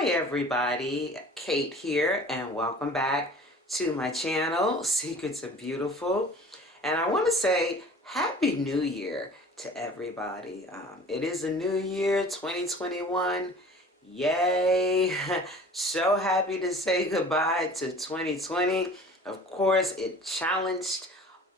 Hi everybody, Kate here, and welcome back to my channel, Secrets of Beautiful. And I want to say Happy New Year to everybody. It is a new year, 2021. Yay! So happy to say goodbye to 2020. Of course, it challenged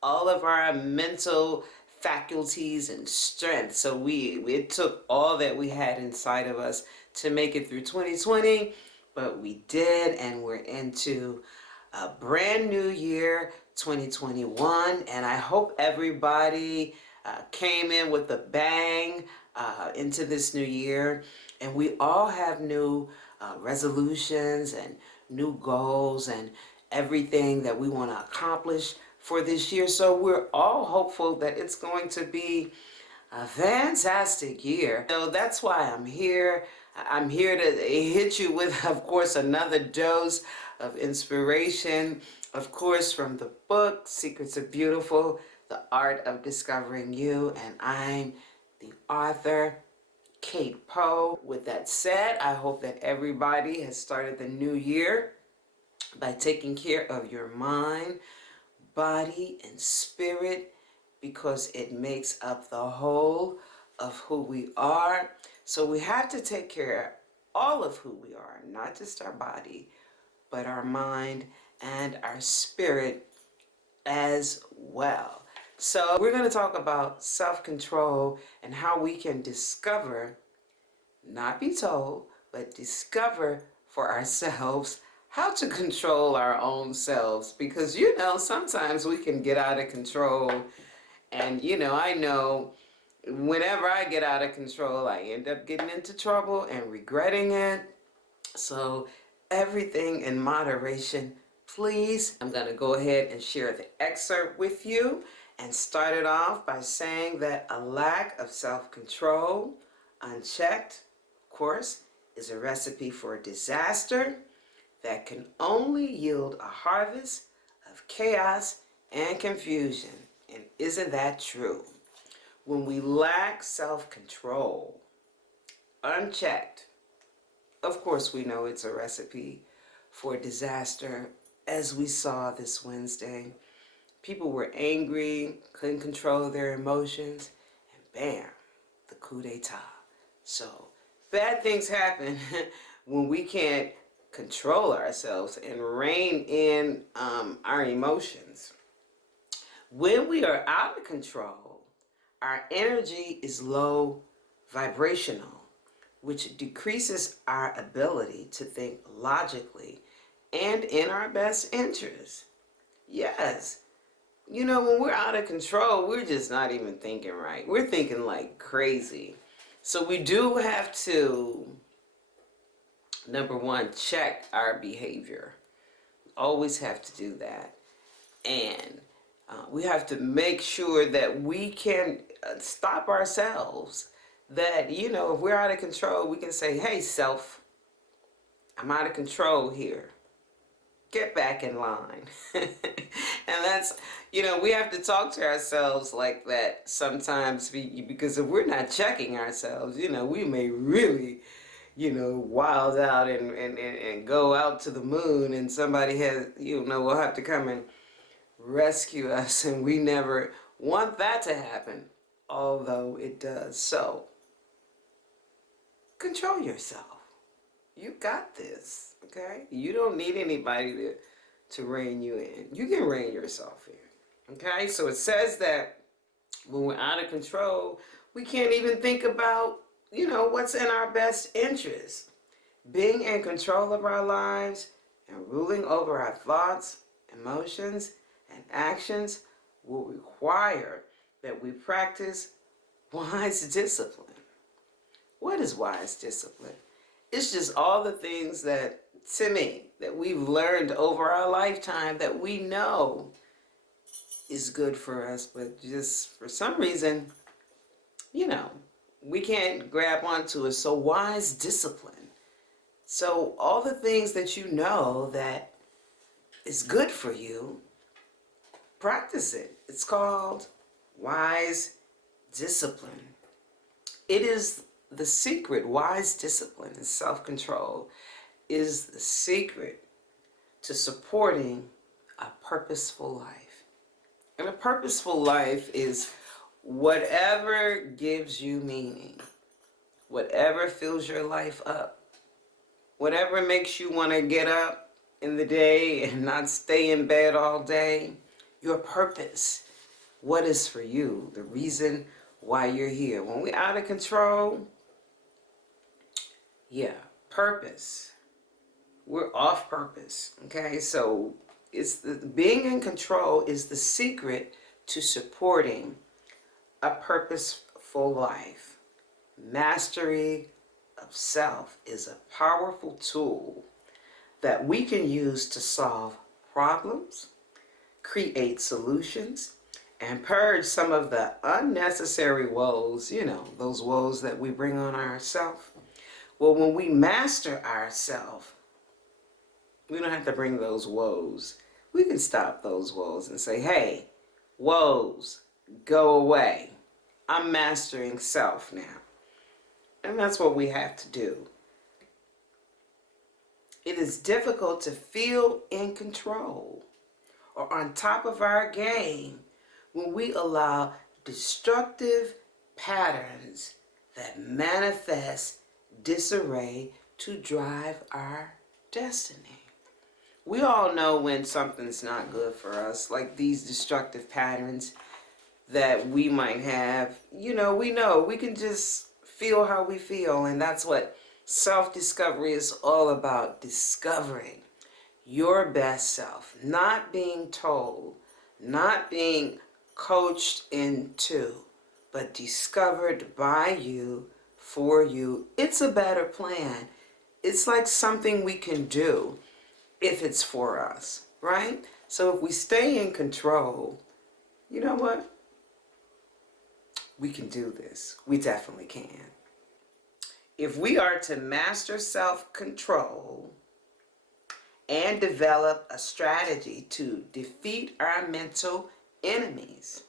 all of our mental faculties and strength. So it took all that we had inside of us to make it through 2020, but we did, and we're into a brand new year, 2021, and I hope everybody came in with a bang into this new year, and we all have new resolutions and new goals and everything that we want to accomplish for this year. So we're all hopeful that it's going to be a fantastic year. So that's why I'm here. I'm here to hit you with, of course, another dose of inspiration, of course, from the book, Secrets of Beautiful, The Art of Discovering You, and I'm the author, Kate Poe. With that said, I hope that everybody has started the new year by taking care of your mind, body, and spirit, because it makes up the whole of who we are. So we have to take care of all of who we are, not just our body, but our mind and our spirit as well. So we're going to talk about self-control and how we can discover, not be told, but discover for ourselves how to control our own selves. Because, sometimes we can get out of control. And, I know whenever I get out of control, I end up getting into trouble and regretting it. So everything in moderation, please. I'm going to go ahead and share the excerpt with you and start it off by saying that a lack of self-control, unchecked, of course, is a recipe for disaster that can only yield a harvest of chaos and confusion. And isn't that true? When we lack self-control, unchecked, of course we know it's a recipe for disaster. As we saw this Wednesday, people were angry, couldn't control their emotions, and bam, the coup d'etat. So bad things happen when we can't control ourselves and rein in our emotions. When we are out of control, our energy is low vibrational, which decreases our ability to think logically and in our best interest. Yes, when we're out of control, we're just not even thinking right. We're thinking like crazy. So we do have to, number one, check our behavior. Always have to do that. And we have to make sure that we can stop ourselves. That, if we're out of control, we can say, hey, self, I'm out of control here. Get back in line. And that's, we have to talk to ourselves like that sometimes, because if we're not checking ourselves, we may really, wild out and go out to the moon, and somebody will have to come and rescue us, and we never want that to happen, although it does. So control yourself. You got this, okay? You don't need anybody to rein you in. You can rein yourself in, okay? So it says that when we're out of control, we can't even think about, what's in our best interest. Being in control of our lives and ruling over our thoughts, emotions, and actions will require that we practice wise discipline. What is wise discipline? It's just all the things that, to me, that we've learned over our lifetime that we know is good for us, but just for some reason, we can't grab onto it. So wise discipline. So all the things that you know that is good for you, practice it. It's called wise discipline. It is the secret, wise discipline and self-control is the secret to supporting a purposeful life. And a purposeful life is whatever gives you meaning, whatever fills your life up, whatever makes you want to get up in the day and not stay in bed all day. Your purpose, what is for you, the reason why you're here. When we're out of control, yeah, purpose. We're off purpose, okay? So being in control is the secret to supporting a purposeful life. Mastery of self is a powerful tool that we can use to solve problems, create solutions, and purge some of the unnecessary woes, those woes that we bring on ourselves. Well, when we master ourselves, we don't have to bring those woes. We can stop those woes and say, hey, woes, go away. I'm mastering self now. And that's what we have to do. It is difficult to feel in control or on top of our game when we allow destructive patterns that manifest disarray to drive our destiny. We all know when something's not good for us, like these destructive patterns that we might have. We know we can just feel how we feel, and that's what self-discovery is all about. Discovering your best self, not being told, not being coached into, but discovered by you, for you. It's a better plan. It's like something we can do if it's for us, right? So if we stay in control, you know what? We can do this. We definitely can. If we are to master self-control and develop a strategy to defeat our mental enemies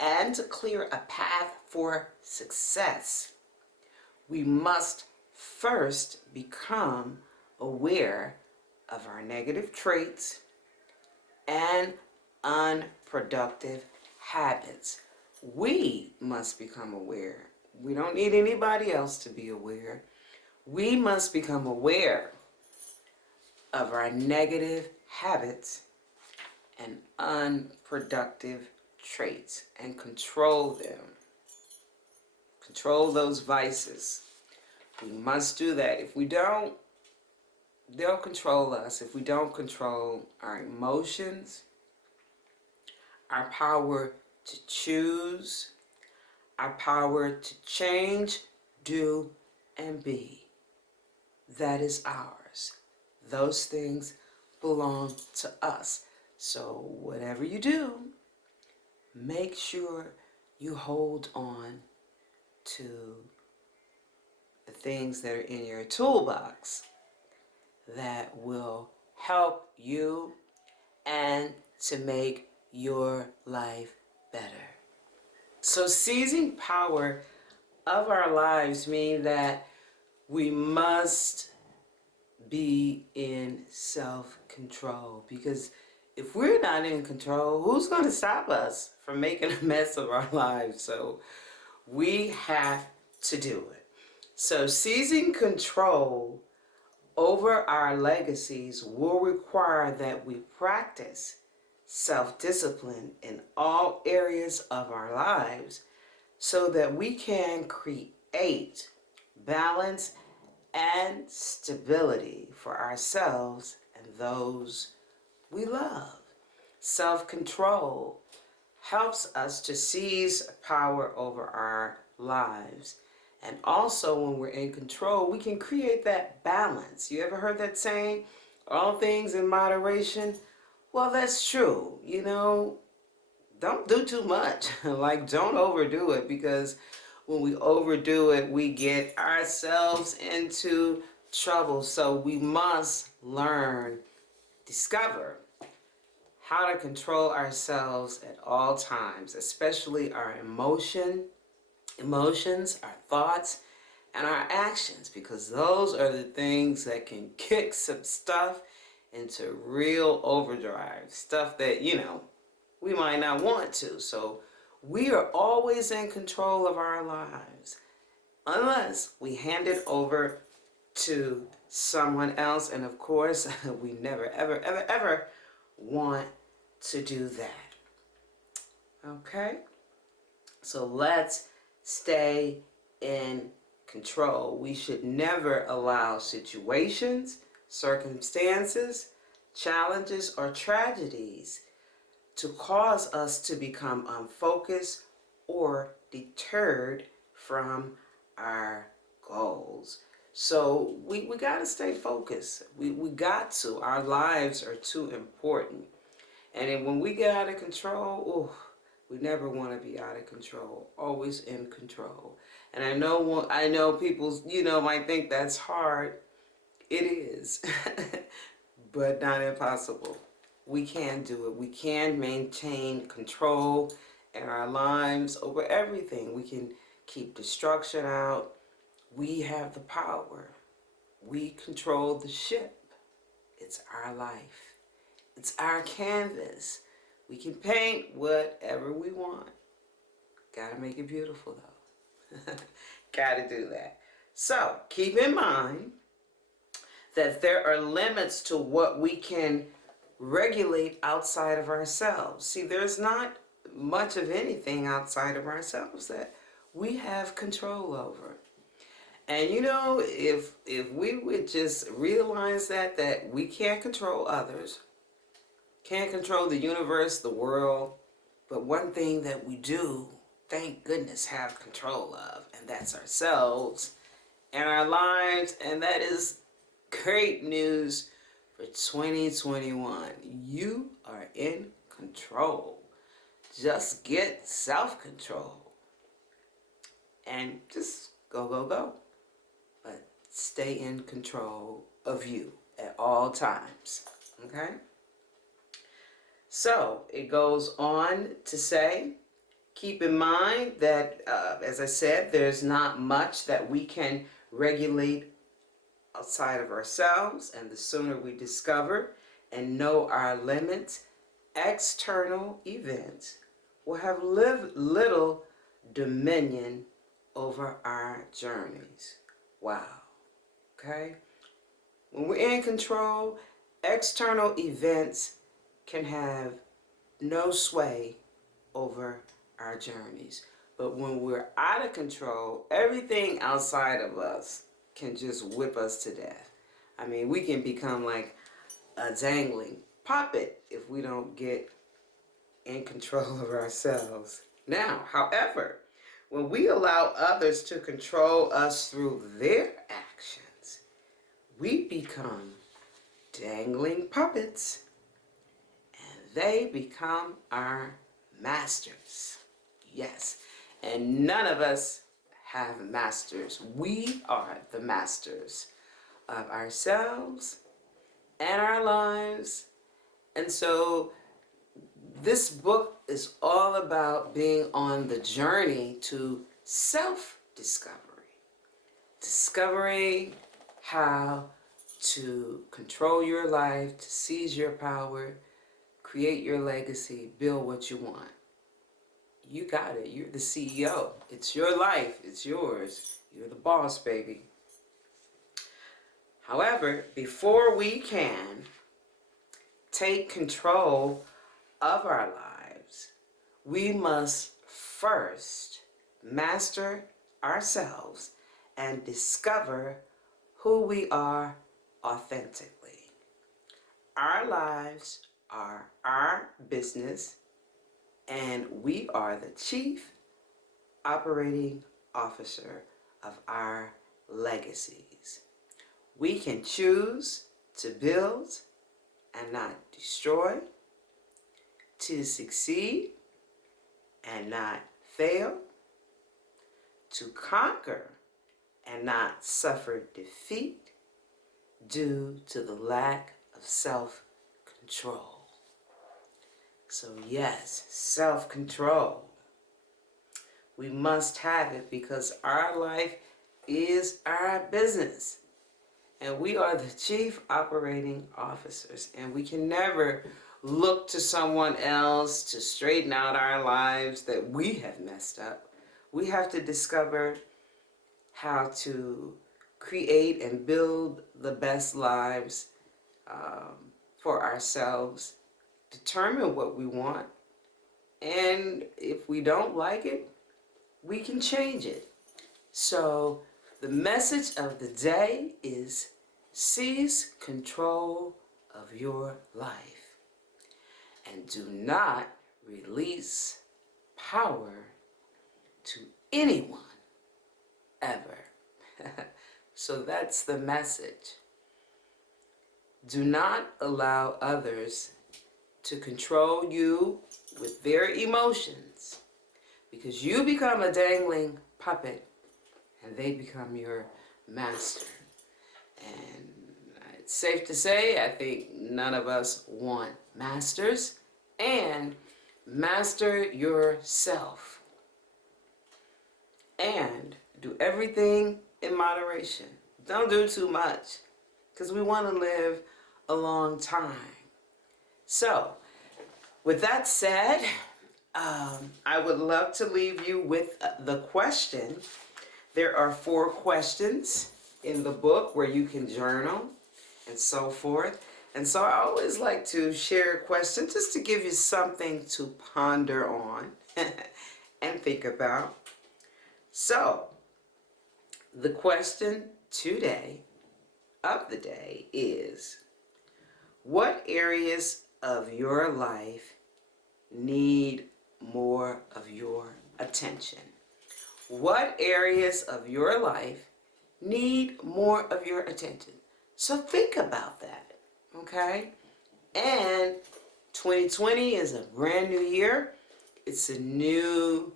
and to clear a path for success, we must first become aware of our negative traits and unproductive habits. We must become aware. We don't need anybody else to be aware. We must become aware of our negative habits and unproductive traits and control them. Control those vices. We must do that. If we don't, they'll control us. If we don't control our emotions, our power to choose, our power to change, do, and be, that is ours. Those things belong to us. So whatever you do, make sure you hold on to the things that are in your toolbox that will help you and to make your life better. So seizing power of our lives means that we must be in self-control, because if we're not in control, who's going to stop us from making a mess of our lives? So we have to do it. So seizing control over our legacies will require that we practice self-discipline in all areas of our lives so that we can create balance and stability for ourselves and those we love. Self-control helps us to seize power over our lives. And also when we're in control, we can create that balance. You ever heard that saying, all things in moderation? Well, that's true. Don't do too much. Like, don't overdo it, because when we overdo it, we get ourselves into trouble. So we must learn, discover how to control ourselves at all times, especially our emotions, our thoughts, and our actions, because those are the things that can kick some stuff into real overdrive, stuff that, we might not want to. So we are always in control of our lives unless we hand it over to someone else. And of course, we never, ever, ever, ever want to do that. Okay? So let's stay in control. We should never allow situations, circumstances, challenges, or tragedies to cause us to become unfocused or deterred from our goals. So we got to stay focused. We got to. Our lives are too important. And then when we get out of control, we never want to be out of control. Always in control. And I know people, might think that's hard. It is. But not impossible. We can do it. We can maintain control in our lives over everything. We can keep destruction out. We have the power. We control the ship. It's our life. It's our canvas. We can paint whatever we want. Gotta make it beautiful though. Gotta do that. So keep in mind that there are limits to what we can regulate outside of ourselves. See, there's not much of anything outside of ourselves that we have control over. And if we would just realize that we can't control others, can't control the universe, the world, but one thing that we do, thank goodness, have control of, and that's ourselves and our lives, and that is great news for 2021. You are in control. Just get self-control and just go, go, go. But stay in control of you at all times. Okay? So it goes on to say, keep in mind that, as I said, there's not much that we can regulate outside of ourselves, and the sooner we discover and know our limits, external events will have little dominion over our journeys. Wow. Okay? When we're in control, external events can have no sway over our journeys. But when we're out of control, everything outside of us can just whip us to death. I mean, we can become like a dangling puppet if we don't get in control of ourselves. Now, however, when we allow others to control us through their actions, we become dangling puppets and they become our masters. Yes, and none of us have masters. We are the masters of ourselves and our lives. And so this book is all about being on the journey to self-discovery. Discovering how to control your life, to seize your power, create your legacy, build what you want. You got it. You're the CEO. It's your life. It's yours. You're the boss, baby. However, before we can take control of our lives, we must first master ourselves and discover who we are authentically. Our lives are our business, and we are the chief operating officer of our legacies. We can choose to build and not destroy, to succeed and not fail, to conquer and not suffer defeat due to the lack of self-control. So yes, self-control. We must have it because our life is our business. And we are the chief operating officers. And we can never look to someone else to straighten out our lives that we have messed up. We have to discover how to create and build the best lives for ourselves, determine what we want, and if we don't like it, we can change it. So the message of the day is seize control of your life and do not release power to anyone ever. So that's the message. Do not allow others to control you with their emotions, because you become a dangling puppet and they become your master. And it's safe to say, I think none of us want masters. And master yourself. And do everything in moderation. Don't do too much, because we want to live a long time. So, with that said, I would love to leave you with the question. There are 4 questions in the book where you can journal and so forth. And so I always like to share a question just to give you something to ponder on and think about. So, the question of the day is, what areas of your life need more of your attention? What areas of your life need more of your attention? So think about that, okay? And 2020 is a brand new year. It's a new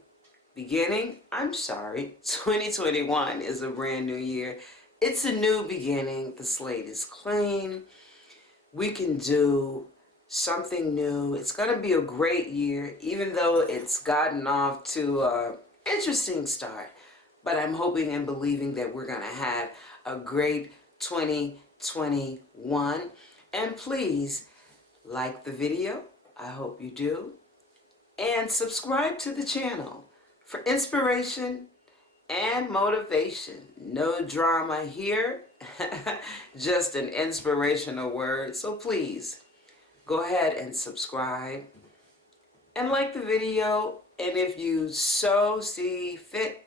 beginning. 2021 is a brand new year. It's a new beginning. The slate is clean. We can do something new. It's going to be a great year, even though it's gotten off to an interesting start. But I'm hoping and believing that we're going to have a great 2021. And please like the video. I hope you do. And subscribe to the channel for inspiration and motivation. No drama here, just an inspirational word. So please go ahead and subscribe and like the video. And if you so see fit,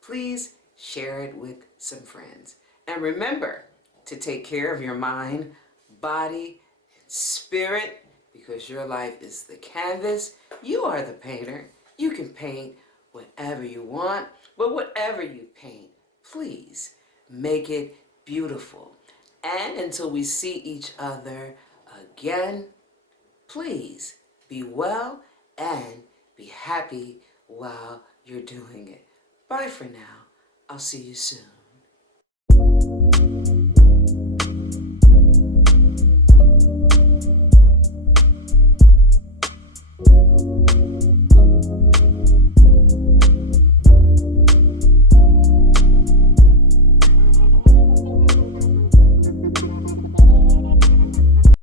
please share it with some friends. And remember to take care of your mind, body, and spirit, because your life is the canvas. You are the painter. You can paint whatever you want, but whatever you paint, please make it beautiful. And until we see each other again, please be well and be happy while you're doing it. Bye for now. I'll see you soon.